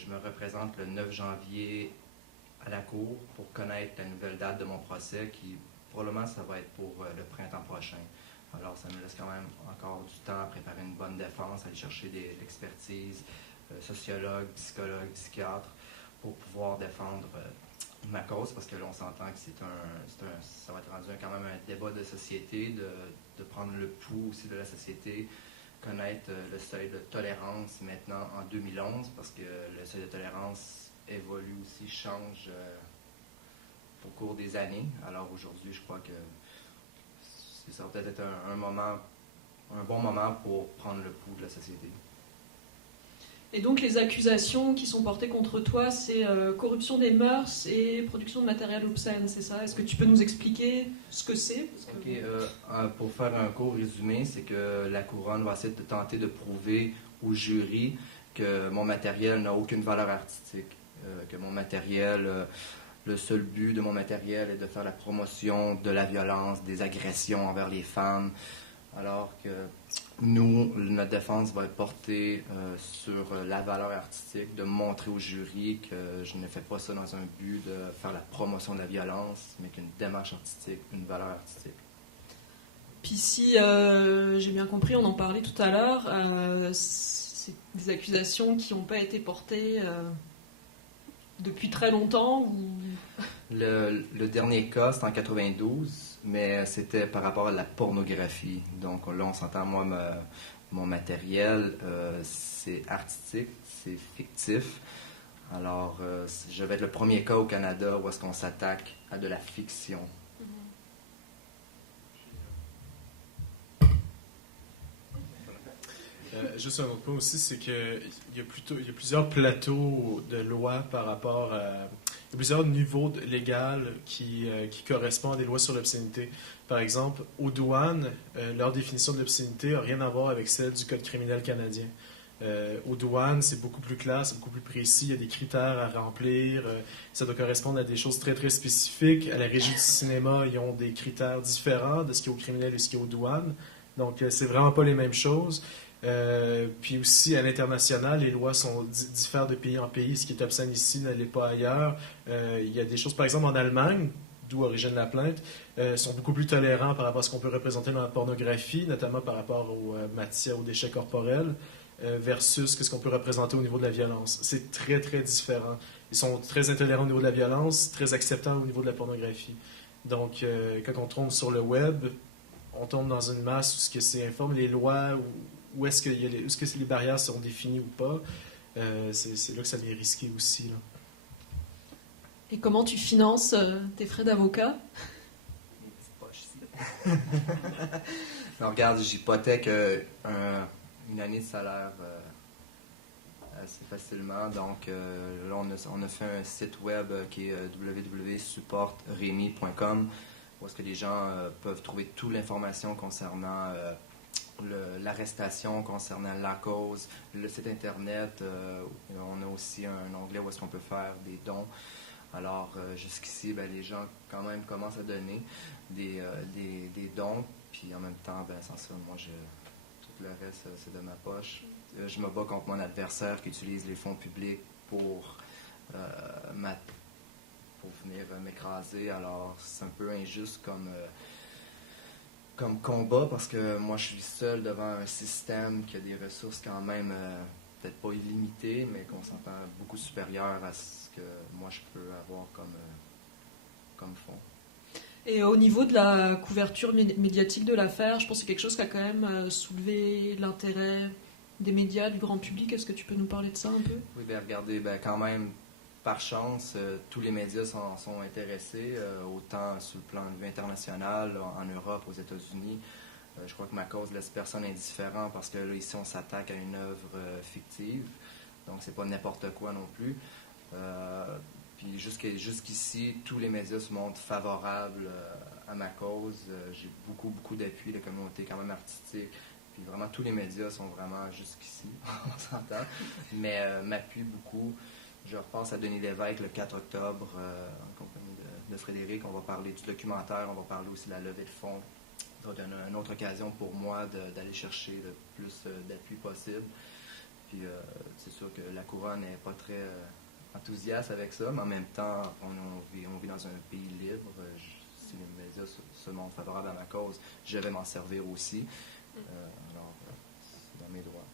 je me représente le 9 janvier à la Cour pour connaître la nouvelle date de mon procès qui, probablement, ça va être pour le printemps prochain. Alors, ça me laisse quand même encore du temps à préparer une bonne défense, aller chercher de l'expertise, sociologue, psychologue, psychiatre, pour pouvoir défendre ma cause, parce que là, on s'entend que ça va être rendu quand même un débat de société, de prendre le pouls aussi de la société, connaître le seuil de tolérance maintenant en 2011, parce que le seuil de tolérance évolue aussi, change au cours des années. Alors aujourd'hui, je crois que ça va peut-être être un bon moment pour prendre le pouls de la société. Et donc les accusations qui sont portées contre toi, c'est corruption des mœurs et production de matériel obscène, c'est ça? Est-ce que tu peux nous expliquer ce que c'est? Pour faire un court résumé, c'est que la couronne va essayer de tenter de prouver au jury que mon matériel n'a aucune valeur artistique, que mon matériel, le seul but de mon matériel est de faire la promotion de la violence, des agressions envers les femmes, alors que nous, notre défense va être portée sur la valeur artistique, de montrer au jury que je ne fais pas ça dans un but de faire la promotion de la violence, mais qu'une démarche artistique, une valeur artistique. Puis si j'ai bien compris, on en parlait tout à l'heure, c'est des accusations qui n'ont pas été portées depuis très longtemps ou... Le dernier cas, c'était en 92, mais c'était par rapport à la pornographie. Donc là, on s'entend, moi, mon matériel, c'est artistique, c'est fictif. Alors, je vais être le premier cas au Canada où est-ce qu'on s'attaque à de la fiction. Juste un autre point aussi, c'est qu'il y a plusieurs plateaux de loi par rapport à... Il y a plusieurs niveaux légaux qui correspondent à des lois sur l'obscénité. Par exemple, aux douanes, leur définition de l'obscénité n'a rien à voir avec celle du Code criminel canadien. Aux douanes, c'est beaucoup plus clair, c'est beaucoup plus précis, il y a des critères à remplir, ça doit correspondre à des choses très très spécifiques. À la Régie du cinéma, ils ont des critères différents de ce qui est au criminel et ce qui est aux douanes. Donc, c'est vraiment pas les mêmes choses. Puis aussi, à l'international, les lois diffèrent de pays en pays. Ce qui est obscène ici ne l'est pas ailleurs. Il y a des choses, par exemple en Allemagne, d'où origine la plainte, sont beaucoup plus tolérants par rapport à ce qu'on peut représenter dans la pornographie, notamment par rapport aux matières, aux déchets corporels, versus ce qu'on peut représenter au niveau de la violence. C'est très, très différent. Ils sont très intolérants au niveau de la violence, très acceptants au niveau de la pornographie. Donc, quand on tombe sur le web, on tombe dans une masse où ce que c'est informe, les lois, où est-ce que les barrières seront définies ou pas. C'est là que ça devient risqué aussi. Là. Et comment tu finances tes frais d'avocat? Mes petites poches ici. Non, regarde, j'hypothèque une année de salaire assez facilement. Donc, là, on a fait un site web qui est www.supportremy.com où est-ce que les gens peuvent trouver toute l'information concernant l'arrestation, concernant la cause, le site internet. On a aussi un onglet où est-ce qu'on peut faire des dons. Alors, jusqu'ici, les gens quand même commencent à donner des dons. Puis en même temps, sans ça, moi, tout le reste, c'est de ma poche. Je me bats contre mon adversaire qui utilise les fonds publics pour venir m'écraser. Alors, c'est un peu injuste comme combat, parce que moi, je suis seul devant un système qui a des ressources quand même, peut-être pas illimitées, mais qu'on s'entend beaucoup supérieures à ce que moi, je peux avoir comme fonds. Et au niveau de la couverture médiatique de l'affaire, je pense que c'est quelque chose qui a quand même soulevé l'intérêt des médias, du grand public. Est-ce que tu peux nous parler de ça un peu? Oui, regardez, quand même, par chance, tous les médias sont intéressés, autant sur le plan international, en Europe, aux États-Unis. Je crois que ma cause laisse personne indifférent, parce que là, ici, on s'attaque à une œuvre fictive, donc c'est pas n'importe quoi non plus. Puis jusqu'ici, tous les médias se montrent favorables à ma cause. J'ai beaucoup d'appui de la communauté quand même artistique. Puis vraiment, tous les médias sont vraiment jusqu'ici, on s'entend, mais m'appuient beaucoup. Je repasse à Denis Lévesque le 4 octobre en compagnie de Frédéric. On va parler du documentaire, on va parler aussi de la levée de fonds. Ça va donner une autre occasion pour moi d'aller chercher le plus d'appui possible. Puis c'est sûr que la couronne n'est pas très enthousiaste avec ça, mais en même temps, on vit dans un pays libre. Si les médias se montrent favorables à ma cause, je vais m'en servir aussi. Alors, c'est dans mes droits.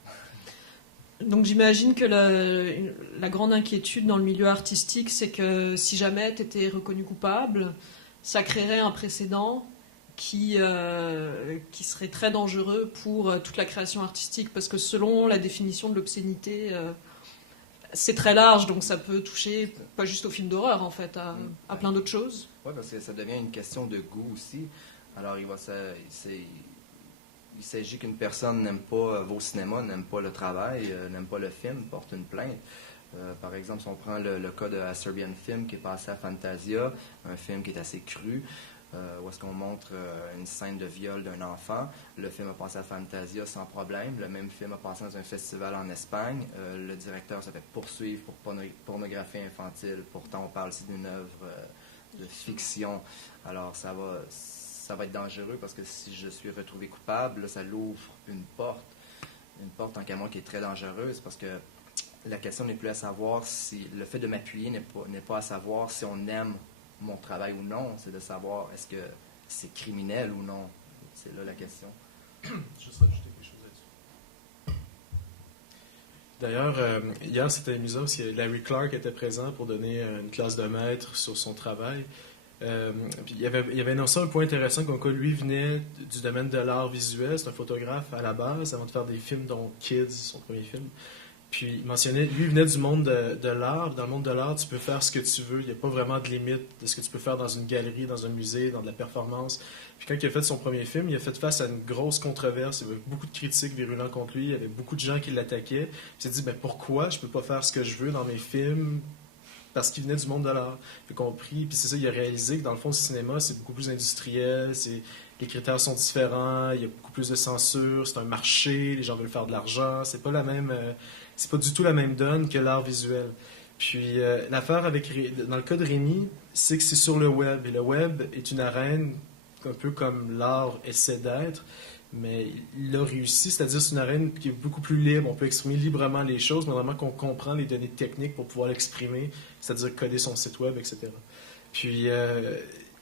Donc j'imagine que la grande inquiétude dans le milieu artistique, c'est que si jamais tu étais reconnu coupable, ça créerait un précédent qui serait très dangereux pour toute la création artistique, parce que selon la définition de l'obscénité, c'est très large, donc ça peut toucher pas juste au film d'horreur, en fait, à plein d'autres choses. Oui, parce que ça devient une question de goût aussi. Alors, il s'agit qu'une personne n'aime pas va au cinéma, n'aime pas le travail, n'aime pas le film, porte une plainte. Par exemple, si on prend le cas de A Serbian Film qui est passé à Fantasia, un film qui est assez cru, où est-ce qu'on montre une scène de viol d'un enfant. Le film a passé à Fantasia sans problème. Le même film a passé dans un festival en Espagne. Le directeur s'est fait poursuivre pour pornographie infantile. Pourtant, on parle ici d'une œuvre de fiction. Alors, ça va être dangereux parce que si je suis retrouvé coupable, là, ça l'ouvre une porte en camion qui est très dangereuse parce que la question n'est plus à savoir si le fait de m'appuyer n'est pas à savoir si on aime mon travail ou non, c'est de savoir est-ce que c'est criminel ou non. C'est là la question. Juste rajouter quelque chose là-dessus. D'ailleurs, hier c'était amusant parce que Larry Clark était présent pour donner une classe de maître sur son travail. Puis il avait annoncé un point intéressant, comme quoi lui venait du domaine de l'art visuel, c'est un photographe à la base, avant de faire des films dont Kids, son premier film. Puis il mentionnait, lui il venait du monde de l'art. Dans le monde de l'art, tu peux faire ce que tu veux. Il n'y a pas vraiment de limite de ce que tu peux faire dans une galerie, dans un musée, dans de la performance. Puis quand il a fait son premier film, il a fait face à une grosse controverse. Il y avait beaucoup de critiques virulentes contre lui. Il y avait beaucoup de gens qui l'attaquaient. Il s'est dit, ben pourquoi je peux pas faire ce que je veux dans mes films? Parce qu'il venait du monde de l'art. Il a compris, puis c'est ça, il a réalisé que dans le fond, le cinéma, c'est beaucoup plus industriel, les critères sont différents, il y a beaucoup plus de censure, c'est un marché, les gens veulent faire de l'argent, c'est pas du tout la même donne que l'art visuel. Puis l'affaire dans le cas de Rémi, c'est que c'est sur le web, et le web est une arène un peu comme l'art essaie d'être, mais il a réussi, c'est-à-dire c'est une arène qui est beaucoup plus libre, on peut exprimer librement les choses, mais vraiment qu'on comprend les données techniques pour pouvoir l'exprimer, c'est-à-dire coder son site web, etc. Puis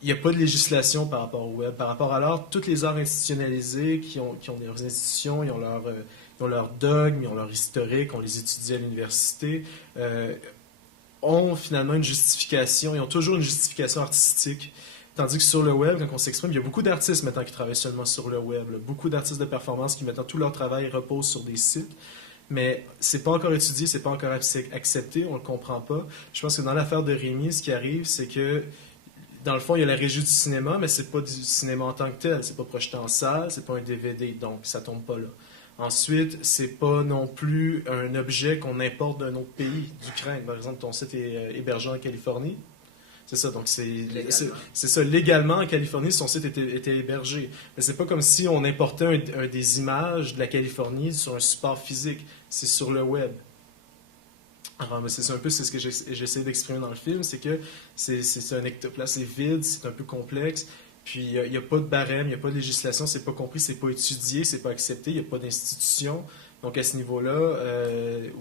il n'y a pas de législation par rapport au web. Par rapport à l'art, tous les arts institutionnalisés qui ont leurs institutions, ils ont leur dogme, ils ont leur historique, on les étudie à l'université, ont finalement une justification, ils ont toujours une justification artistique. Tandis que sur le web, quand on s'exprime, il y a beaucoup d'artistes maintenant qui travaillent seulement sur le web. Là. Beaucoup d'artistes de performance qui maintenant tout leur travail repose sur des sites. Mais c'est pas encore étudié, c'est pas encore accepté, on le comprend pas. Je pense que dans l'affaire de Rémi, ce qui arrive, c'est que dans le fond, il y a la régie du cinéma, mais c'est pas du cinéma en tant que tel. C'est pas projeté en salle, c'est pas un DVD, donc ça tombe pas là. Ensuite, c'est pas non plus un objet qu'on importe d'un autre pays, d'Ukraine. Par exemple, ton site est hébergé en Californie. C'est ça, donc c'est ça. Légalement, en Californie, son site était hébergé. Mais c'est pas comme si on importait des images de la Californie sur un support physique. C'est sur le web. Alors, c'est un peu ce que j'essaie d'exprimer dans le film, c'est que c'est un ectoplasme, c'est vide, c'est un peu complexe. Puis il n'y a pas de barème, il n'y a pas de législation, c'est pas compris, c'est pas étudié, c'est pas accepté, il n'y a pas d'institution. Donc à ce niveau-là,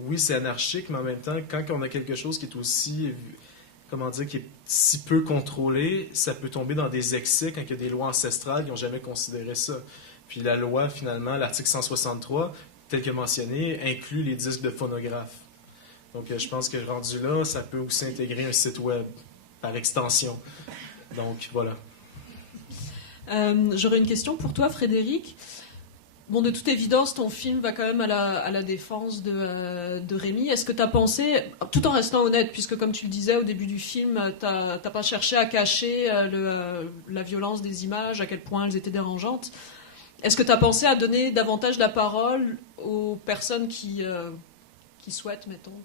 oui, c'est anarchique, mais en même temps, quand on a quelque chose qui est aussi, qui est si peu contrôlé, ça peut tomber dans des excès quand il y a des lois ancestrales qui n'ont jamais considéré ça. Puis la loi, finalement, l'article 163, tel que mentionné, inclut les disques de phonographe. Donc je pense que rendu là, ça peut aussi intégrer un site web, par extension. Donc voilà. J'aurais une question pour toi, Frédéric. Bon, de toute évidence, ton film va quand même à la défense de Rémi. Est-ce que tu as pensé, tout en restant honnête, puisque comme tu le disais au début du film, tu n'as pas cherché à cacher la violence des images, à quel point elles étaient dérangeantes, est-ce que tu as pensé à donner davantage la parole aux personnes qui souhaitent, mettons,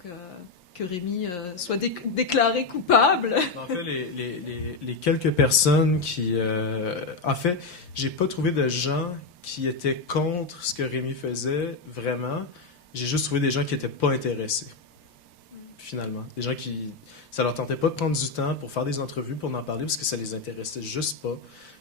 que Rémi soit déclaré coupable? En fait, les quelques personnes qui... En fait, j'ai pas trouvé de gens qui étaient contre ce que Rémi faisait, vraiment. J'ai juste trouvé des gens qui n'étaient pas intéressés, finalement. Des gens qui... Ça leur tentait pas de prendre du temps pour faire des entrevues, pour en parler, parce que ça les intéressait juste pas.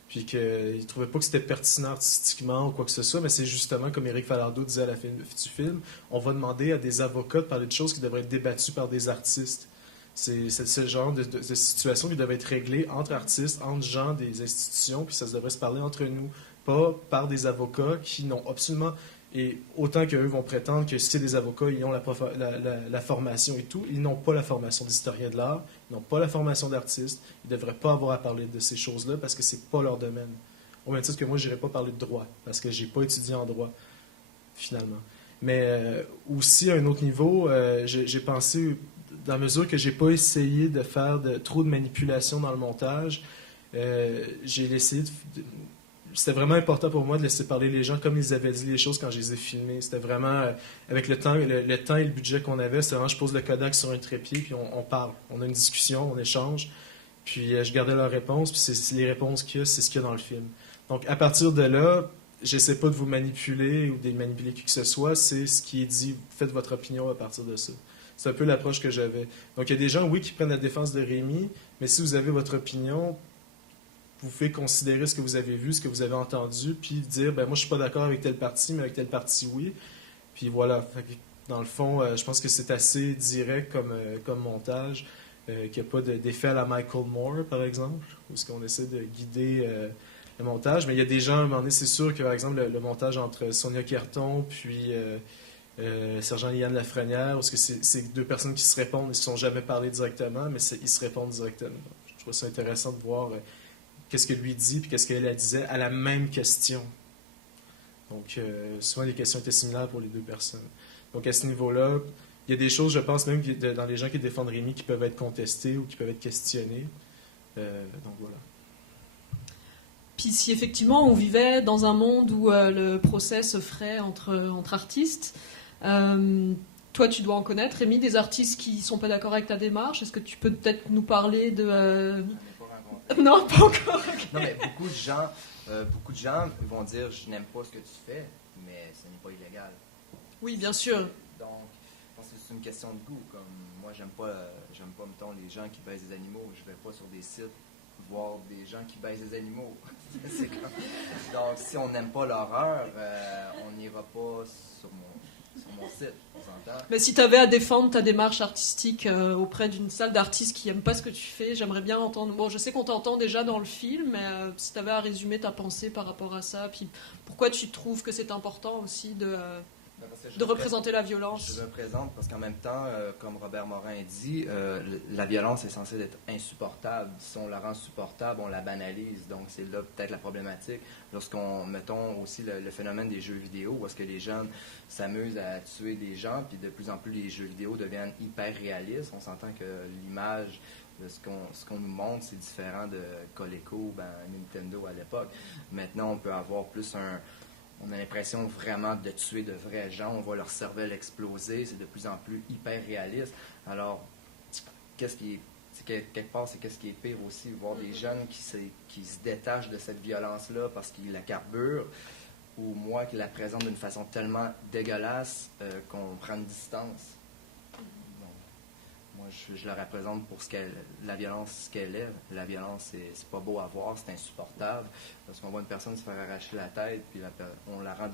puis qu'il ne trouvait pas que c'était pertinent artistiquement ou quoi que ce soit, mais c'est justement, comme Éric Falardeau disait à la fin du film, on va demander à des avocats de parler de choses qui devraient être débattues par des artistes. C'est ce genre de situation qui devait être réglée entre artistes, entre gens des institutions, puis ça se devrait se parler entre nous, pas par des avocats qui n'ont absolument... Et autant qu'eux vont prétendre que si c'est des avocats, ils ont la formation et tout, ils n'ont pas la formation d'historien de l'art, ils n'ont pas la formation d'artiste, ils ne devraient pas avoir à parler de ces choses-là parce que c'est pas leur domaine. Au même titre que moi, je n'irai pas parler de droit parce que j'ai pas étudié en droit, finalement. Mais aussi, à un autre niveau, j'ai pensé, dans la mesure que j'ai pas essayé de faire trop de manipulation dans le montage, j'ai essayé c'était vraiment important pour moi de laisser parler les gens comme ils avaient dit les choses quand je les ai filmés. C'était vraiment, avec le temps, le temps et le budget qu'on avait, c'est vraiment, je pose le Kodak sur un trépied, puis on parle. On a une discussion, on échange, puis je gardais leurs réponses, puis c'est les réponses qu'il y a, c'est ce qu'il y a dans le film. Donc, à partir de là, j'essaie pas de vous manipuler ou de manipuler qui que ce soit, c'est ce qui est dit. Faites votre opinion à partir de ça. C'est un peu l'approche que j'avais. Donc, il y a des gens, oui, qui prennent la défense de Rémi, mais si vous avez votre opinion, vous pouvez considérer ce que vous avez vu, ce que vous avez entendu, puis dire, ben moi, je suis pas d'accord avec telle partie, mais avec telle partie, oui. Puis voilà. Fait que, dans le fond, je pense que c'est assez direct comme montage, qu'il n'y a pas d'effet à la Michael Moore, par exemple, où est-ce qu'on essaie de guider le montage. Mais il y a des gens, à un moment donné, c'est sûr que, par exemple, le montage entre Sonia Querton puis Sergent Yann Lafrenière, parce que c'est deux personnes qui se répondent, ils ne se sont jamais parlé directement, mais ils se répondent directement. Je trouve ça intéressant de voir qu'est-ce que lui dit puis qu'est-ce qu'elle disait à la même question. Donc, souvent, les questions étaient similaires pour les deux personnes. Donc, à ce niveau-là, il y a des choses, je pense, même dans les gens qui défendent Rémi, qui peuvent être contestées ou qui peuvent être questionnées. Donc, voilà. Puis si effectivement on vivait dans un monde où le procès se ferait entre artistes, toi tu dois en connaître, Rémi, des artistes qui ne sont pas d'accord avec ta démarche. Est-ce que tu peux peut-être nous parler de... Non, pas encore. Okay. Non, mais beaucoup de gens vont dire je n'aime pas ce que tu fais, mais ce n'est pas illégal. Oui, bien sûr. Donc, je pense que c'est une question de goût. Comme moi, j'aime pas, mettons, les gens qui baisent des animaux. Je vais pas sur des sites voir des gens qui baisent des animaux. Donc, si on n'aime pas l'horreur, on n'ira pas sur mon site, on s'entend. Mais si tu avais à défendre ta démarche artistique auprès d'une salle d'artistes qui n'aiment pas ce que tu fais, j'aimerais bien entendre... Bon, je sais qu'on t'entend déjà dans le film, mais si tu avais à résumer ta pensée par rapport à ça, puis pourquoi tu trouves que c'est important aussi de représenter la violence. Je représente parce qu'en même temps, comme Robert Morin dit, la violence est censée être insupportable. Si on la rend supportable, on la banalise. Donc, c'est là peut-être la problématique. Lorsqu'on, mettons aussi le phénomène des jeux vidéo, où est-ce que les jeunes s'amusent à tuer des gens, puis de plus en plus les jeux vidéo deviennent hyper réalistes. On s'entend que l'image de ce qu'on nous montre, c'est différent de Coleco, Nintendo à l'époque. Maintenant, on peut avoir plus on a l'impression vraiment de tuer de vrais gens, on voit leur cervelle exploser, c'est de plus en plus hyper réaliste. Alors, quelque part, c'est qu'est-ce qui est pire aussi, voir des jeunes qui se détachent de cette violence-là parce qu'ils la carburent, ou moi qui la présente d'une façon tellement dégueulasse qu'on prend une distance. Moi, je la représente pour la violence, ce qu'elle est. La violence, c'est pas beau à voir, c'est insupportable. Parce qu'on voit une personne se faire arracher la tête, puis on la rend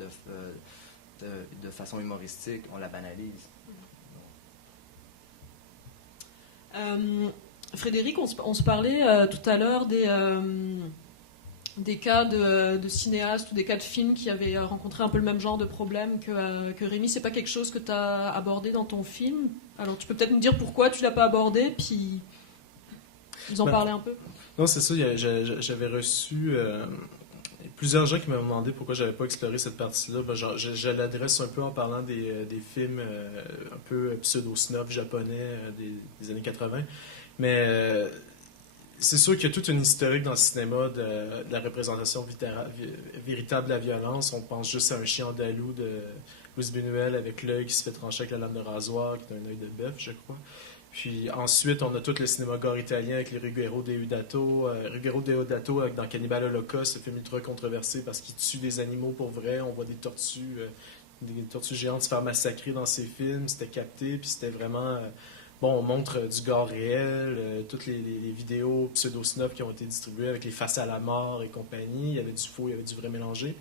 de façon humoristique, on la banalise. Frédéric, on se parlait tout à l'heure des cas de cinéastes ou des cas de films qui avaient rencontré un peu le même genre de problème que Rémi. C'est pas quelque chose que tu as abordé dans ton film? Alors tu peux peut-être nous dire pourquoi tu l'as pas abordé, puis nous en parler un peu. Non, c'est ça. J'avais reçu plusieurs gens qui m'avaient demandé pourquoi j'avais pas exploré cette partie-là. Je l'adresse un peu en parlant des films un peu pseudo-snuff japonais des années 80. Mais c'est sûr qu'il y a toute une historique dans le cinéma de la représentation véritable de la violence. On pense juste à Un chien andalou de Luis Buñuel avec l'œil qui se fait trancher avec la lame de rasoir, qui est un œil de bœuf, je crois. Puis ensuite, on a tout le cinéma gore italien avec les Ruggero Deodato. Dans Cannibal Holocaust, ce film ultra controversé parce qu'il tue des animaux pour vrai. On voit des tortues géantes se faire massacrer dans ses films. C'était capté, puis c'était vraiment... bon, on montre du gore réel, toutes les vidéos pseudo-snuff qui ont été distribuées avec les faces à la mort et compagnie. Il y avait du faux, il y avait du vrai mélangé.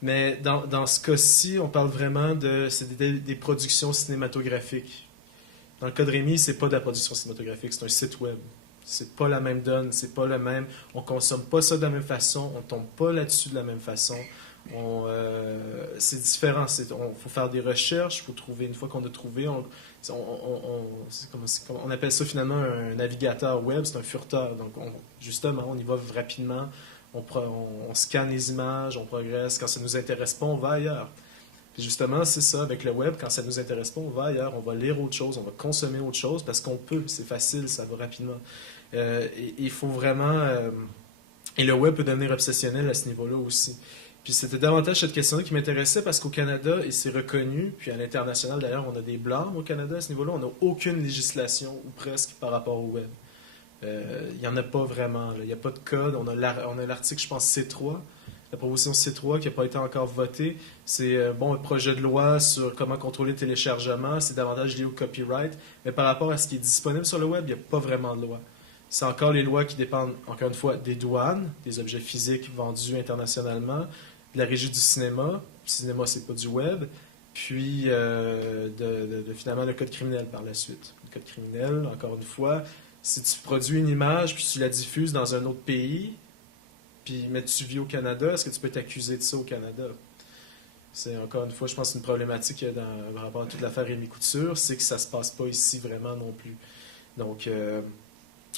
Mais dans ce cas-ci, on parle vraiment c'est des productions cinématographiques. Dans le cas de Rémi, c'est pas de la production cinématographique, c'est un site web. C'est pas la même donne, c'est pas le même. On consomme pas ça de la même façon, on tombe pas là-dessus de la même façon. C'est différent. Faut faire des recherches, il faut trouver. Une fois qu'on a trouvé, on appelle ça finalement un navigateur web, c'est un furteur. Donc, justement, on y va rapidement, on scanne les images, on progresse. Quand ça ne nous intéresse pas, on va ailleurs. Puis justement, c'est ça, avec le web, quand ça ne nous intéresse pas, on va ailleurs, on va lire autre chose, on va consommer autre chose parce qu'on peut, c'est facile, ça va rapidement. Il faut vraiment... et le web peut devenir obsessionnel à ce niveau-là aussi. Puis c'était davantage cette question-là qui m'intéressait parce qu'au Canada, et c'est reconnu, puis à l'international d'ailleurs, on a des blâmes au Canada à ce niveau-là, on n'a aucune législation, ou presque, par rapport au web. Il n'y en a pas vraiment. Il n'y a pas de code. On a l'article, je pense, C3, la proposition C3 qui n'a pas été encore votée. C'est un projet de loi sur comment contrôler le téléchargement. C'est davantage lié au copyright. Mais par rapport à ce qui est disponible sur le web, il n'y a pas vraiment de loi. C'est encore les lois qui dépendent, encore une fois, des douanes, des objets physiques vendus internationalement, de la régie du cinéma. Le cinéma, c'est pas du web. Puis, finalement, le code criminel par la suite. Le code criminel, encore une fois, si tu produis une image puis tu la diffuses dans un autre pays, mais tu vis au Canada, est-ce que tu peux t'accuser de ça au Canada? C'est encore une fois, je pense, une problématique par rapport à toute l'affaire Rémi Couture, c'est que ça se passe pas ici vraiment non plus. Donc,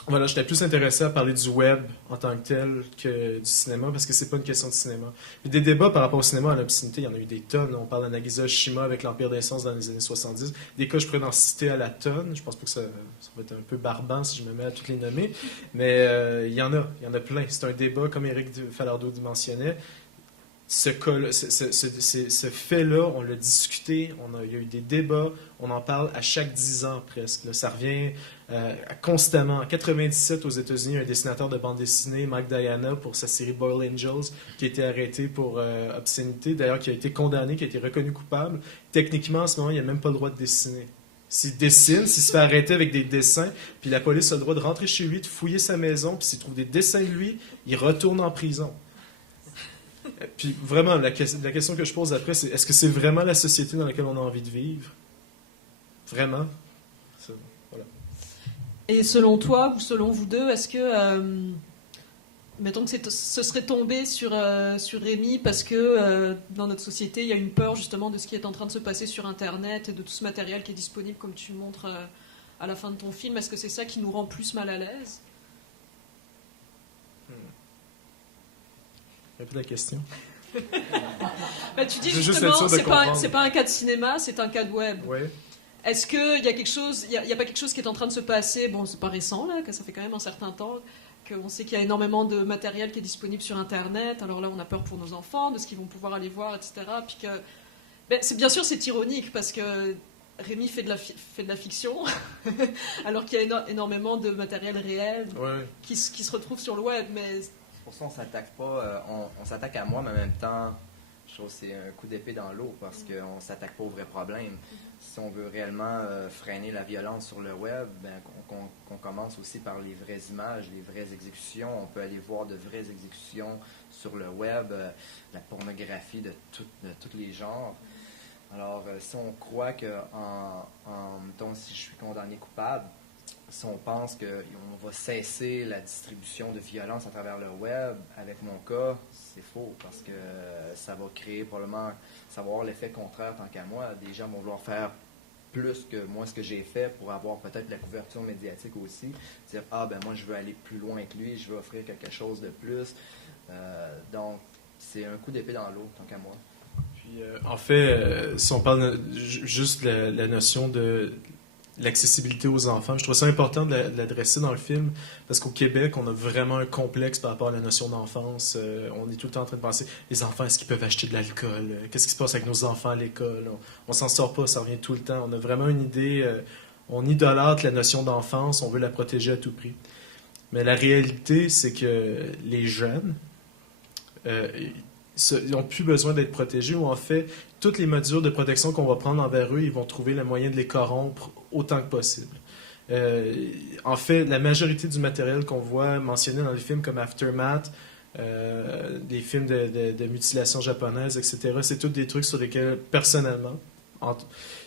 voilà, j'étais plus intéressé à parler du web en tant que tel que du cinéma, parce que c'est pas une question de cinéma. Puis des débats par rapport au cinéma à l'obscénité, il y en a eu des tonnes. On parle de Nagisa Oshima avec l'Empire des Sens dans les années 70. Des cas, je pourrais en citer à la tonne. Je pense pas que ça va être un peu barbant si je me mets à toutes les nommer. Mais il y en a plein. C'est un débat, comme Éric Falardeau mentionnait. Ce fait-là, on l'a discuté, il y a eu des débats, on en parle à chaque 10 ans presque. Là, ça revient constamment. En 1997, aux États-Unis, il y a un dessinateur de bande dessinée, Mike Diana, pour sa série Boiled Angels, qui a été arrêté pour obscénité, d'ailleurs qui a été condamné, qui a été reconnu coupable. Techniquement, en ce moment, il n'a même pas le droit de dessiner. S'il dessine, s'il se fait arrêter avec des dessins, puis la police a le droit de rentrer chez lui, de fouiller sa maison, puis s'il trouve des dessins de lui, il retourne en prison. Puis vraiment, la question que je pose après, c'est est-ce que c'est vraiment la société dans laquelle on a envie de vivre? Vraiment? Voilà. Et selon toi, ou selon vous deux, est-ce que, mettons que ce serait tombé sur Rémi parce que dans notre société, il y a une peur justement de ce qui est en train de se passer sur Internet et de tout ce matériel qui est disponible, comme tu montres à la fin de ton film. Est-ce que c'est ça qui nous rend plus mal à l'aise? Répète la question. Bah, tu dis justement, c'est pas un cas de cinéma, c'est un cas de web. Ouais. Est-ce qu'il y a quelque chose, il y a pas quelque chose qui est en train de se passer? Bon, c'est pas récent là, que ça fait quand même un certain temps qu'on sait qu'il y a énormément de matériel qui est disponible sur Internet. Alors là, on a peur pour nos enfants, de ce qu'ils vont pouvoir aller voir, etc. Puis que, bien sûr, c'est ironique parce que Rémi fait de la fiction, alors qu'il y a énormément de matériel réel qui se retrouve sur le web, mais pour ça, on s'attaque pas, on s'attaque à moi, mais en même temps, je trouve que c'est un coup d'épée dans l'eau parce qu'on ne s'attaque pas au vrai problème. Si on veut réellement freiner la violence sur le web, qu'on commence aussi par les vraies images, les vraies exécutions. On peut aller voir de vraies exécutions sur le web, la pornographie de tous les genres. Alors, si on croit que, mettons, si je suis condamné coupable, si on pense qu'on va cesser la distribution de violence à travers le web, avec mon cas, c'est faux, parce que ça va créer probablement, ça va avoir l'effet contraire tant qu'à moi. Des gens vont vouloir faire plus que moi ce que j'ai fait pour avoir peut-être la couverture médiatique aussi. Dire, moi je veux aller plus loin que lui, je veux offrir quelque chose de plus. Donc, c'est un coup d'épée dans l'eau tant qu'à moi. Puis, en fait, si on parle juste la notion de l'accessibilité aux enfants. Je trouve ça important de l'adresser dans le film parce qu'au Québec, on a vraiment un complexe par rapport à la notion d'enfance. On est tout le temps en train de penser, les enfants, est-ce qu'ils peuvent acheter de l'alcool? Qu'est-ce qui se passe avec nos enfants à l'école? On s'en sort pas, ça revient tout le temps. On a vraiment une idée, on idolâtre la notion d'enfance, on veut la protéger à tout prix. Mais la réalité, c'est que les jeunes ils n'ont plus besoin d'être protégés, ou en fait, toutes les mesures de protection qu'on va prendre envers eux, ils vont trouver le moyen de les corrompre autant que possible. En fait, la majorité du matériel qu'on voit mentionné dans les films comme Aftermath, des films de mutilation japonaise, etc., c'est tous des trucs sur lesquels, personnellement,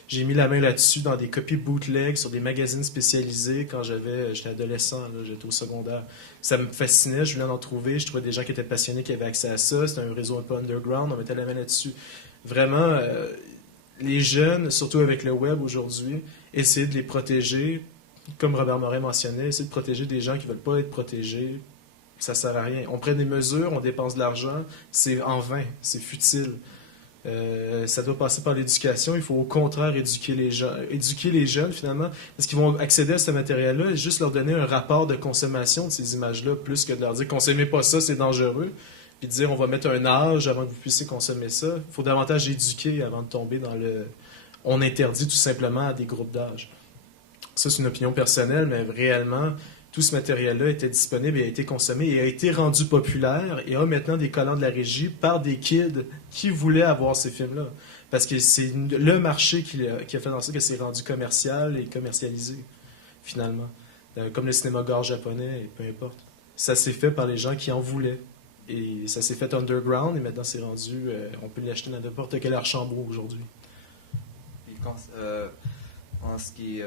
j'ai mis la main là-dessus dans des copies bootleg sur des magazines spécialisés quand j'étais adolescent, là, j'étais au secondaire. Ça me fascinait, je voulais en trouver, je trouvais des gens qui étaient passionnés, qui avaient accès à ça, c'était un réseau un peu underground, on mettait la main là-dessus. Vraiment, les jeunes, surtout avec le web aujourd'hui, essayer de les protéger, comme Robert Morin mentionnait, essayer de protéger des gens qui ne veulent pas être protégés, ça ne sert à rien. On prend des mesures, on dépense de l'argent, c'est en vain, c'est futile. Ça doit passer par l'éducation. Il faut au contraire éduquer les jeunes finalement, parce qu'ils vont accéder à ce matériel-là et juste leur donner un rapport de consommation de ces images-là, plus que de leur dire consommez pas ça, c'est dangereux, puis de dire on va mettre un âge avant que vous puissiez consommer ça. Il faut davantage éduquer avant de tomber dans le on interdit tout simplement à des groupes d'âge. Ça, c'est une opinion personnelle, mais réellement, tout ce matériel-là était disponible et a été consommé et a été rendu populaire et a maintenant des collants de la régie par des kids qui voulaient avoir ces films-là. Parce que c'est le marché qui a fait en sorte que c'est rendu commercial et commercialisé, finalement. Comme le cinéma gore japonais, et peu importe. Ça s'est fait par les gens qui en voulaient. Et ça s'est fait underground et maintenant c'est rendu... on peut l'acheter dans n'importe quel Archambault aujourd'hui. En ce qui est...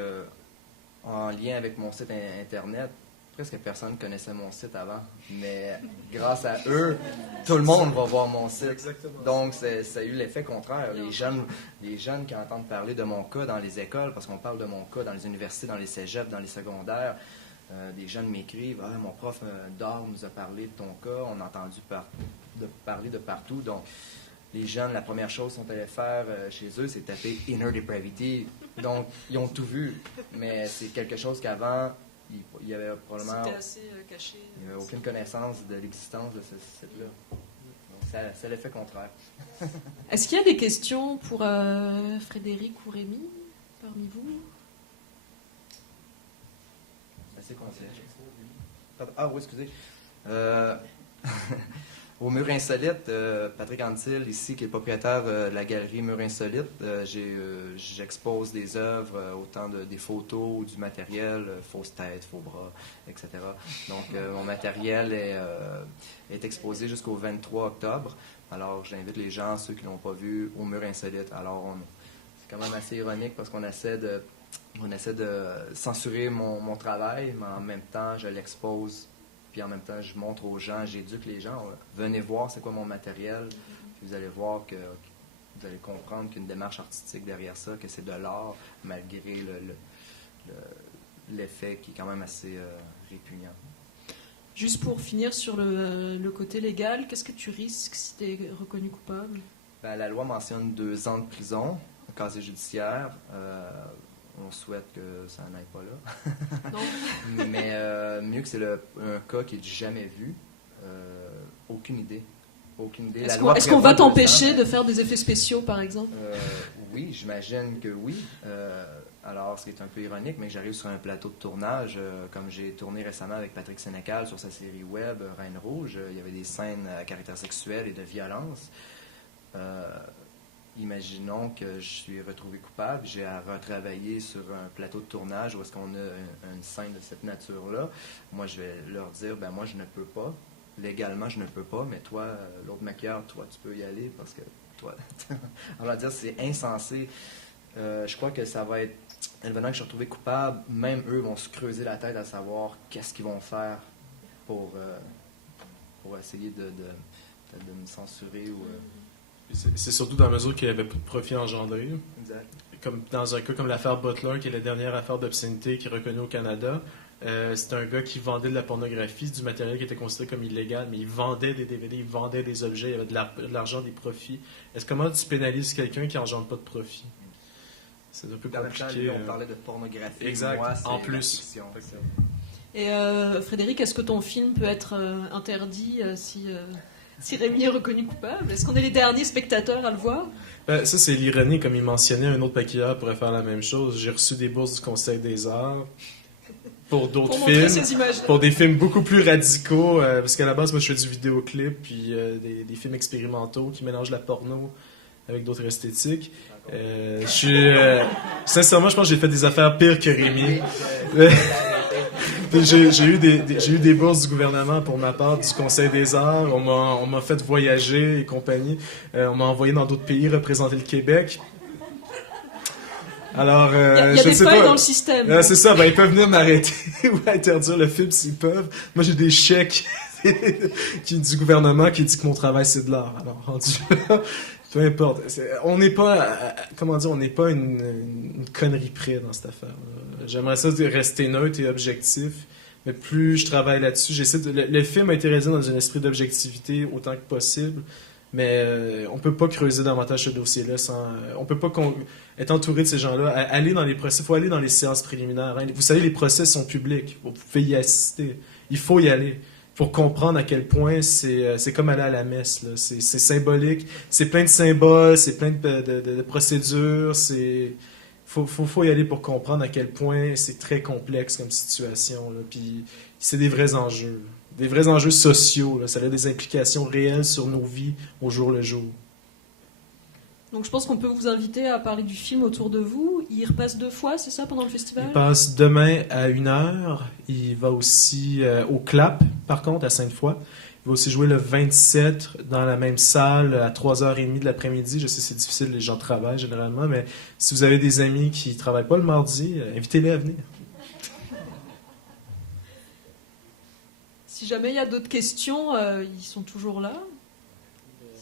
en lien avec mon site internet, presque personne connaissait mon site avant, mais grâce à eux, tout le monde va voir mon site. Exactement. Donc, ça a eu l'effet contraire. Les jeunes qui entendent parler de mon cas dans les écoles, parce qu'on parle de mon cas dans les universités, dans les cégeps, dans les secondaires, des jeunes m'écrivent « Ah, mon prof d'art nous a parlé de ton cas, on a entendu parler de partout. » Donc, les jeunes, la première chose qu'ils sont allés faire chez eux, c'est taper « Inner Depravity ». Donc, ils ont tout vu, mais c'est quelque chose qu'avant, il y avait probablement... C'était assez caché. Il n'y avait aucune connaissance de l'existence de ce site-là. Donc, c'est l'effet contraire. Est-ce qu'il y a des questions pour Frédéric ou Rémi, parmi vous? Assez concis. Ah oui, excusez. Au Mur Insolite, Patrick Antil, ici, qui est le propriétaire de la galerie Mur Insolite, j'expose des œuvres, autant des photos ou du matériel, fausses têtes, faux bras, etc. Donc, mon matériel est exposé jusqu'au 23 octobre. Alors, j'invite les gens, ceux qui ne l'ont pas vu, au Mur Insolite. Alors, c'est quand même assez ironique parce qu'on essaie de censurer mon travail, mais en même temps, je l'expose. Puis en même temps, je montre aux gens, j'éduque les gens. Venez voir c'est quoi mon matériel. Puis vous allez voir que vous allez comprendre qu'il y a une démarche artistique derrière ça, que c'est de l'art, malgré l'effet qui est quand même assez répugnant. Juste pour finir sur le côté légal, qu'est-ce que tu risques si tu es reconnu coupable? Ben, la loi mentionne 2 ans de prison au casier judiciaire. On souhaite que ça n'aille pas là. Non. Mais mieux que c'est un cas qui n'est jamais vu, aucune idée. Aucune idée. Est-ce qu'on va t'empêcher de faire des effets spéciaux, par exemple? Oui, j'imagine que oui. Alors, ce qui est un peu ironique, mais que j'arrive sur un plateau de tournage, comme j'ai tourné récemment avec Patrick Sénécal sur sa série web Reine Rouge, il y avait des scènes à caractère sexuel et de violence. Imaginons que je suis retrouvé coupable, j'ai à retravailler sur un plateau de tournage où est-ce qu'on a une scène de cette nature-là. Moi, je vais leur dire, ben moi, je ne peux pas. Légalement, je ne peux pas, mais toi, l'autre maquilleur, toi, tu peux y aller parce que toi... On va dire, c'est insensé. Je crois que ça va être... Advenant que je suis retrouvé coupable, même eux vont se creuser la tête à savoir qu'est-ce qu'ils vont faire pour essayer de me censurer ou... C'est surtout dans la mesure qu'il n'y avait pas de profit engendré. Exact. Comme dans un cas comme l'affaire Butler, qui est la dernière affaire d'obscénité qui est reconnue au Canada. C'est un gars qui vendait de la pornographie, du matériel qui était considéré comme illégal, mais il vendait des DVD, il vendait des objets, il y avait de l'argent, des profits. Comment tu pénalises quelqu'un qui n'engendre pas de profit? C'est un peu compliqué. On parlait de pornographie. Exact, moi, en plus. Fiction. Et Frédéric, est-ce que ton film peut être interdit si Rémi est reconnu coupable? Est-ce qu'on est les derniers spectateurs à le voir? Ça, c'est l'ironie. Comme il mentionnait, un autre maquilleur pourrait faire la même chose. J'ai reçu des bourses du Conseil des arts pour d'autres films, pour des films beaucoup plus radicaux, parce qu'à la base, moi, je fais du vidéoclip, puis des films expérimentaux qui mélangent la porno avec d'autres esthétiques. Sincèrement, je pense que j'ai fait des affaires pires que Rémi. J'ai eu des bourses du gouvernement pour ma part, du Conseil des arts. On m'a fait voyager et compagnie. On m'a envoyé dans d'autres pays représenter le Québec. Alors, il y a des failles dans le système. C'est ça, ils peuvent venir m'arrêter ou interdire le film s'ils peuvent. Moi, j'ai des chèques du gouvernement qui dit que mon travail, c'est de l'art. Alors, rendu là, peu importe. On n'est pas, on n'est pas une connerie près dans cette affaire. J'aimerais ça rester neutre et objectif, mais plus je travaille là-dessus, le film a été réalisé dans un esprit d'objectivité autant que possible, mais on peut pas creuser davantage ce dossier-là on peut pas être entouré de ces gens-là. Aller dans les procès, faut aller dans les séances préliminaires. Hein. Vous savez, les procès sont publics, vous pouvez y assister. Il faut y aller pour comprendre à quel point c'est comme aller à la messe. Là. C'est symbolique, c'est plein de symboles, c'est plein de procédures, faut y aller pour comprendre à quel point c'est très complexe comme situation. Là. Puis c'est des vrais enjeux sociaux. Là. Ça a des implications réelles sur nos vies au jour le jour. Donc je pense qu'on peut vous inviter à parler du film autour de vous. Il repasse 2 fois, c'est ça, pendant le festival? Il passe demain à 1h. Il va aussi au Clap, par contre, à Sainte-Foy. Il va aussi jouer le 27 dans la même salle à 3h30 de l'après-midi. Je sais que c'est difficile, les gens travaillent généralement, mais si vous avez des amis qui ne travaillent pas le mardi, invitez-les à venir. Si jamais il y a d'autres questions, ils sont toujours là.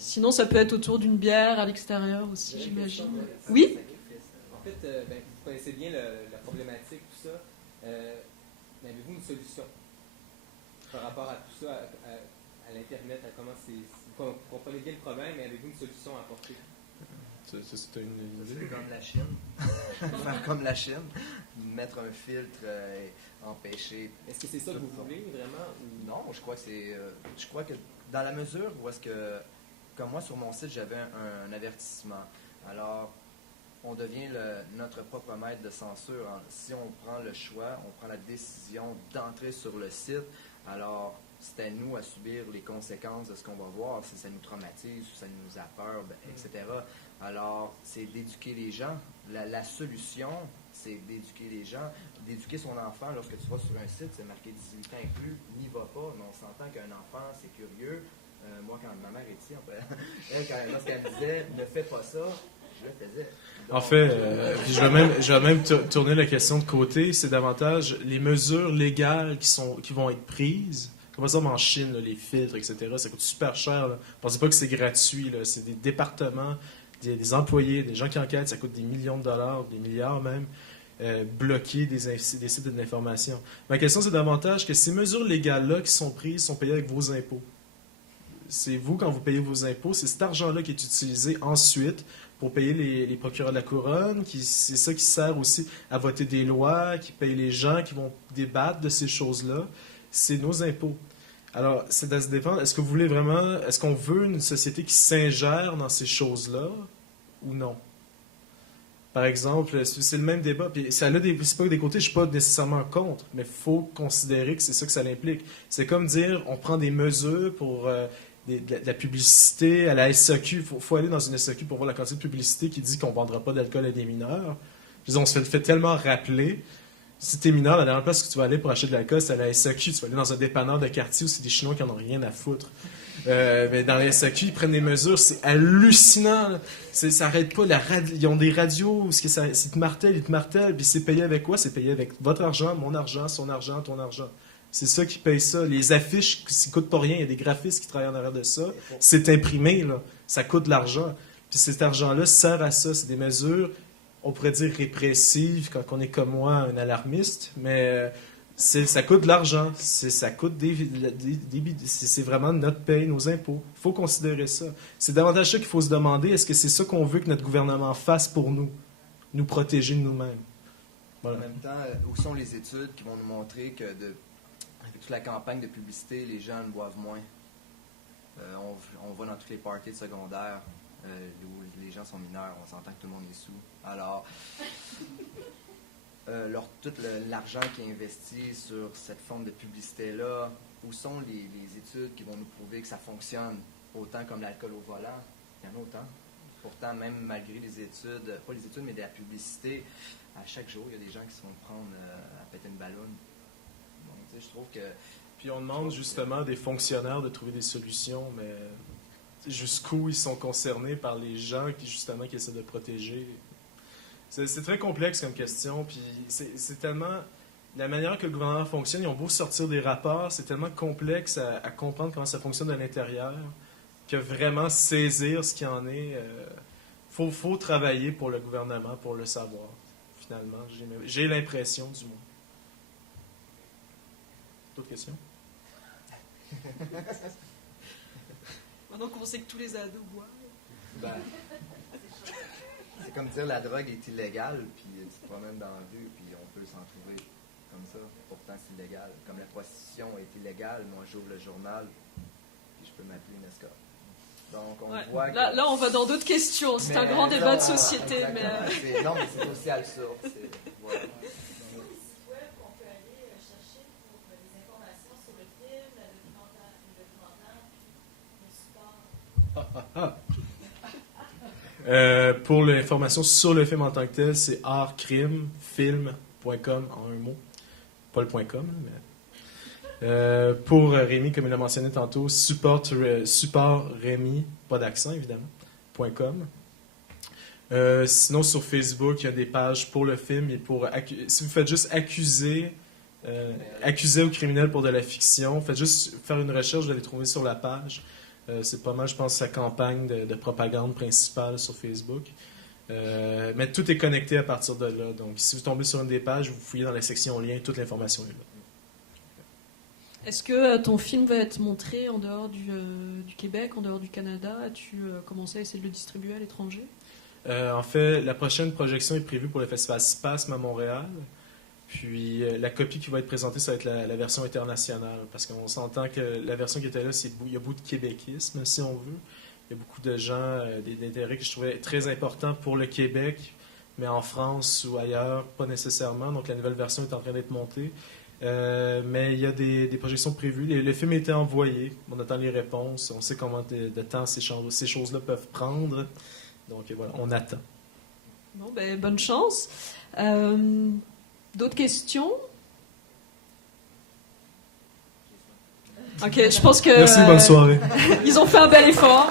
Sinon, ça peut être autour d'une bière à l'extérieur aussi, j'imagine. Oui? En fait, vous connaissez bien la problématique, tout ça. Mais avez-vous une solution par rapport à tout ça, à l'Internet, à comment vous comprenez bien le problème, mais avez-vous une solution à apporter? C'est une idée. Comme la Chine. Faire comme la Chine. Mettre un filtre et empêcher... Est-ce que c'est ça que vous voulez, vraiment? Ou... Non, je crois que dans la mesure où est-ce que... Comme moi, sur mon site, j'avais un avertissement. Alors, on devient notre propre maître de censure. Si on prend le choix, on prend la décision d'entrer sur le site, alors c'est à nous à subir les conséquences de ce qu'on va voir. Si ça nous traumatise, si ça nous a peur, etc. Alors, c'est d'éduquer les gens. La solution, c'est d'éduquer les gens. D'éduquer son enfant, lorsque tu vas sur un site, c'est marqué 18 ans et plus, n'y va pas. Mais on s'entend qu'un enfant, c'est curieux. Moi, quand ma mère est ici, lorsqu'elle me disait « ne fais pas ça », je le faisais. Donc, en fait, je vais même tourner la question de côté. C'est davantage les mesures légales qui vont être prises. Comme par exemple en Chine, là, les filtres, etc., ça coûte super cher. Là. Pensez pas que c'est gratuit. Là. C'est des départements, des employés, des gens qui enquêtent. Ça coûte des millions de dollars, des milliards même. Bloquer des sites d'information. Ma question, c'est davantage que ces mesures légales-là qui sont prises sont payées avec vos impôts. C'est vous, quand vous payez vos impôts, c'est cet argent-là qui est utilisé ensuite pour payer les procureurs de la couronne. C'est ça qui sert aussi à voter des lois, qui paye les gens qui vont débattre de ces choses-là. C'est nos impôts. Alors, c'est à se défendre. Est-ce que vous voulez vraiment... Est-ce qu'on veut une société qui s'ingère dans ces choses-là ou non? Par exemple, c'est le même débat. Puis c'est pas des côtés, je ne suis pas nécessairement contre, mais il faut considérer que c'est ça que ça implique. C'est comme dire, on prend des mesures pour... de la publicité à la SAQ. Il faut aller dans une SAQ pour voir la quantité de publicité qui dit qu'on ne vendra pas d'alcool à des mineurs. Je veux dire, on se fait tellement rappeler. Si tu es mineur, la dernière place que tu vas aller pour acheter de l'alcool, c'est à la SAQ. Tu vas aller dans un dépanneur de quartier où c'est des Chinois qui n'en ont rien à foutre. Mais dans la SAQ, ils prennent des mesures. C'est hallucinant. Ça n'arrête pas. Ils ont des radios où ils te martèlent. Puis c'est payé avec quoi? C'est payé avec votre argent, mon argent, son argent, ton argent. C'est ça qui paye ça. Les affiches, ça ne coûte pas rien. Il y a des graphistes qui travaillent en arrière de ça. C'est imprimé, là. Ça coûte de l'argent. Puis cet argent-là sert à ça. C'est des mesures, on pourrait dire répressives quand on est comme moi, un alarmiste, mais ça coûte de l'argent. Ça coûte c'est vraiment notre paye, nos impôts. Il faut considérer ça. C'est davantage ça qu'il faut se demander. Est-ce que c'est ça qu'on veut que notre gouvernement fasse pour nous? Nous protéger de nous-mêmes. Voilà. En même temps, où sont les études qui vont nous montrer que avec toute la campagne de publicité, les gens boivent moins? On va dans toutes les parties de secondaire où les gens sont mineurs, on s'entend que tout le monde est sous. Alors, tout l'argent qui est investi sur cette forme de publicité-là, où sont les études qui vont nous prouver que ça fonctionne autant comme l'alcool au volant? Il y en a autant. pourtant, même malgré les études, pas les études, mais de la publicité, à chaque jour, il y a des gens qui se font prendre à péter une ballonne. Donc, tu sais, je trouve que... Puis on demande justement des fonctionnaires de trouver des solutions, mais jusqu'où ils sont concernés par les gens qui justement qui essaient de protéger. C'est très complexe comme question, puis c'est tellement... La manière que le gouvernement fonctionne, ils ont beau sortir des rapports, c'est tellement complexe à comprendre comment ça fonctionne de l'intérieur que vraiment saisir ce qu'il en est. Faut travailler pour le gouvernement, pour le savoir, finalement. J'ai l'impression, du moins. D'autres questions? Maintenant qu'on sait que tous les ados boivent. Ben, c'est comme dire la drogue est illégale, puis tu te promènes dans la rue, puis on peut s'en trouver comme ça. Pourtant, c'est illégal. Comme la prostitution est illégale, moi j'ouvre le journal, puis je peux m'appeler une escorte. Donc on voit que... Là, on va dans d'autres questions. C'est un grand débat de société. Mais... Non, mais c'est aussi absurde. Voilà. Pour l'information sur le film en tant que tel, c'est artcrimefilm.com en un mot. Pas le .com, mais... pour Rémi, comme il l'a mentionné tantôt, support Rémi, pas d'accent évidemment, .com. Sinon, sur Facebook, il y a des pages pour le film et pour... Si vous faites juste accuser au criminel pour de la fiction, faites juste faire une recherche, vous allez trouver sur la page. C'est pas mal, je pense, sa campagne de propagande principale sur Facebook. Mais tout est connecté à partir de là. Donc, si vous tombez sur une des pages, vous fouillez dans la section lien, toute l'information est là. Est-ce que ton film va être montré en dehors du Québec, en dehors du Canada? As-tu commencé à essayer de le distribuer à l'étranger? En fait, la prochaine projection est prévue pour le festival Spasme à Montréal. Puis la copie qui va être présentée, ça va être la version internationale. Parce qu'on s'entend que la version qui était là, il y a beaucoup de québéquisme, si on veut. Il y a beaucoup de gens, d'intérêts que je trouvais très importants pour le Québec, mais en France ou ailleurs, pas nécessairement. Donc la nouvelle version est en train d'être montée. Mais il y a des projections prévues. Le film a été envoyé. On attend les réponses. On sait comment de temps ces choses-là peuvent prendre. Donc voilà, on attend. Bon, ben, bonne chance. D'autres questions? Ok, je pense que... Merci, bonne soirée. Ils ont fait un bel effort.